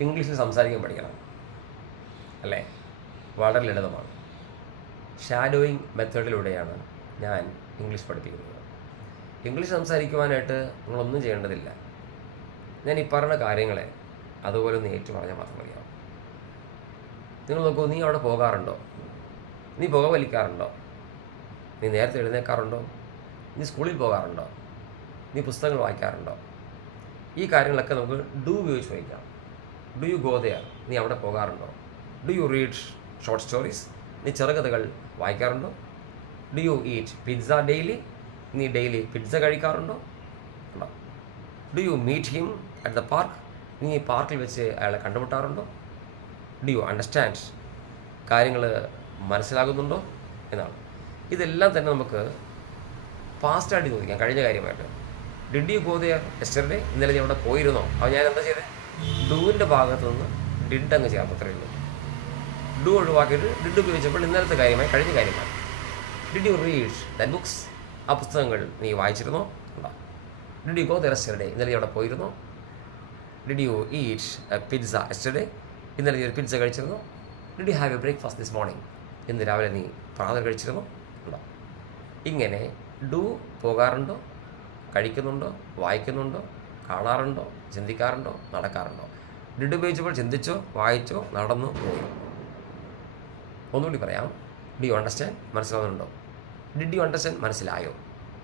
ഇംഗ്ലീഷിൽ സംസാരിക്കാൻ പഠിക്കണം അല്ലേ? വളരെ ലളിതമാണ്. ഷാഡോയിങ് മെത്തേഡിലൂടെയാണ് ഞാൻ ഇംഗ്ലീഷ് പഠിപ്പിക്കുന്നത്. ഇംഗ്ലീഷ് സംസാരിക്കുവാനായിട്ട് നിങ്ങളൊന്നും ചെയ്യേണ്ടതില്ല. ഞാൻ ഈ പറഞ്ഞ കാര്യങ്ങളെ അതുപോലെ ഒന്ന് ഏറ്റു പറഞ്ഞാൽ മാത്രം മതിയാവും. നിങ്ങൾ നോക്കൂ, നീ അവിടെ പോകാറുണ്ടോ? നീ പുക വലിക്കാറുണ്ടോ? നീ നേരത്തെ എഴുന്നേൽക്കാറുണ്ടോ? നീ സ്കൂളിൽ പോകാറുണ്ടോ? നീ പുസ്തകങ്ങൾ വായിക്കാറുണ്ടോ? ഈ കാര്യങ്ങളൊക്കെ നമുക്ക് ഡു ഉപയോഗിച്ച് ചോദിക്കാം. Do you go there? നീ അവിടെ പോകാറുണ്ടോ? Do you read short stories? നീ ചെറുകഥകൾ വായിക്കാറുണ്ടോ? Do you eat pizza daily? നീ ഡെയിലി പിസ്സ കഴിക്കാറുണ്ടോ? ഉണ്ടോ? Do you meet him at the park? നീ പാർക്കിൽ വെച്ച് അയാളെ കണ്ടുമുട്ടാറുണ്ടോ? Do you understand? കാര്യങ്ങൾ മനസ്സിലാകുന്നുണ്ടോ എന്നാണ്. ഇതെല്ലാം തന്നെ നമുക്ക് പാസ്റ്റായിട്ട് ചോദിക്കാം, കഴിഞ്ഞ കാര്യമായിട്ട്. Did you go there yesterday? ഇന്നലെ നീ അവിടെ പോയിരുന്നോ? അപ്പോൾ ഞാൻ എന്താ ചെയ്തത്? ഡൂവിൻ്റെ ഭാഗത്തു നിന്ന് ഡിഡ് അങ്ങ് ചേർത്ത്, അത്രയേ ഉള്ളൂ. ഡു ഒഴിവാക്കിയിട്ട് ഡിഡ് ഉപയോഗിച്ചപ്പോൾ ഇന്നലത്തെ കാര്യമായി, കഴിഞ്ഞ കാര്യമായി. Did you read that books? ആ പുസ്തകങ്ങൾ നീ വായിച്ചിരുന്നോ? ഉണ്ടോ? Did you go there yesterday? ഇന്നലെ നീ അവിടെ പോയിരുന്നോ? Did you eat pizza yesterday? ഇന്നലെ നീ ഒരു പിസ്സ കഴിച്ചിരുന്നോ? Did you have a breakfast this morning? ഇന്ന് രാവിലെ നീ പ്രാതൽ കഴിച്ചിരുന്നോ? ഉണ്ടോ? ഇങ്ങനെ ഡു പോകാറുണ്ടോ, കഴിക്കുന്നുണ്ടോ, വായിക്കുന്നുണ്ടോ, കാണാറുണ്ടോ, ചിന്തിക്കാറുണ്ടോ, നടക്കാറുണ്ടോ? ഡിഡ് ഉപയോഗിച്ചപ്പോൾ ചിന്തിച്ചോ, വായിച്ചോ, നടന്നു, പോയി. ഒന്നുകൂടി പറയാം. Do you understand? മനസ്സിലാവുന്നുണ്ടോ? Did you understand? മനസ്സിലായോ?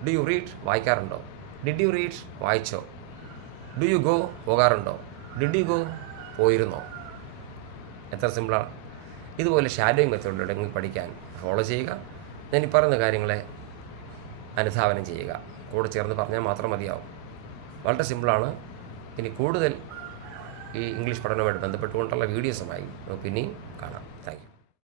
Do you read? വായിക്കാറുണ്ടോ? Did you read? വായിച്ചോ? Do you go? പോകാറുണ്ടോ? Did you go? പോയിരുന്നോ? എത്ര സിമ്പിളാണ്. ഇതുപോലെ ഷാഡോയിങ് മെത്തേഡിലൂടെ നിങ്ങൾ പഠിക്കാൻ ഫോളോ ചെയ്യുക. ഞാൻ ഈ പറയുന്ന കാര്യങ്ങളെ അനുധാവനം ചെയ്യുക. കൂടെ ചേർന്ന് പറഞ്ഞാൽ മാത്രം മതിയാവും. വളരെ സിമ്പിളാണ്. ഇനി കൂടുതൽ ഈ ഇംഗ്ലീഷ് പഠനവുമായിട്ട് ബന്ധപ്പെട്ടുകൊണ്ടുള്ള വീഡിയോസുമായി നമുക്ക് പിന്നെയും കാണാം. Thank you.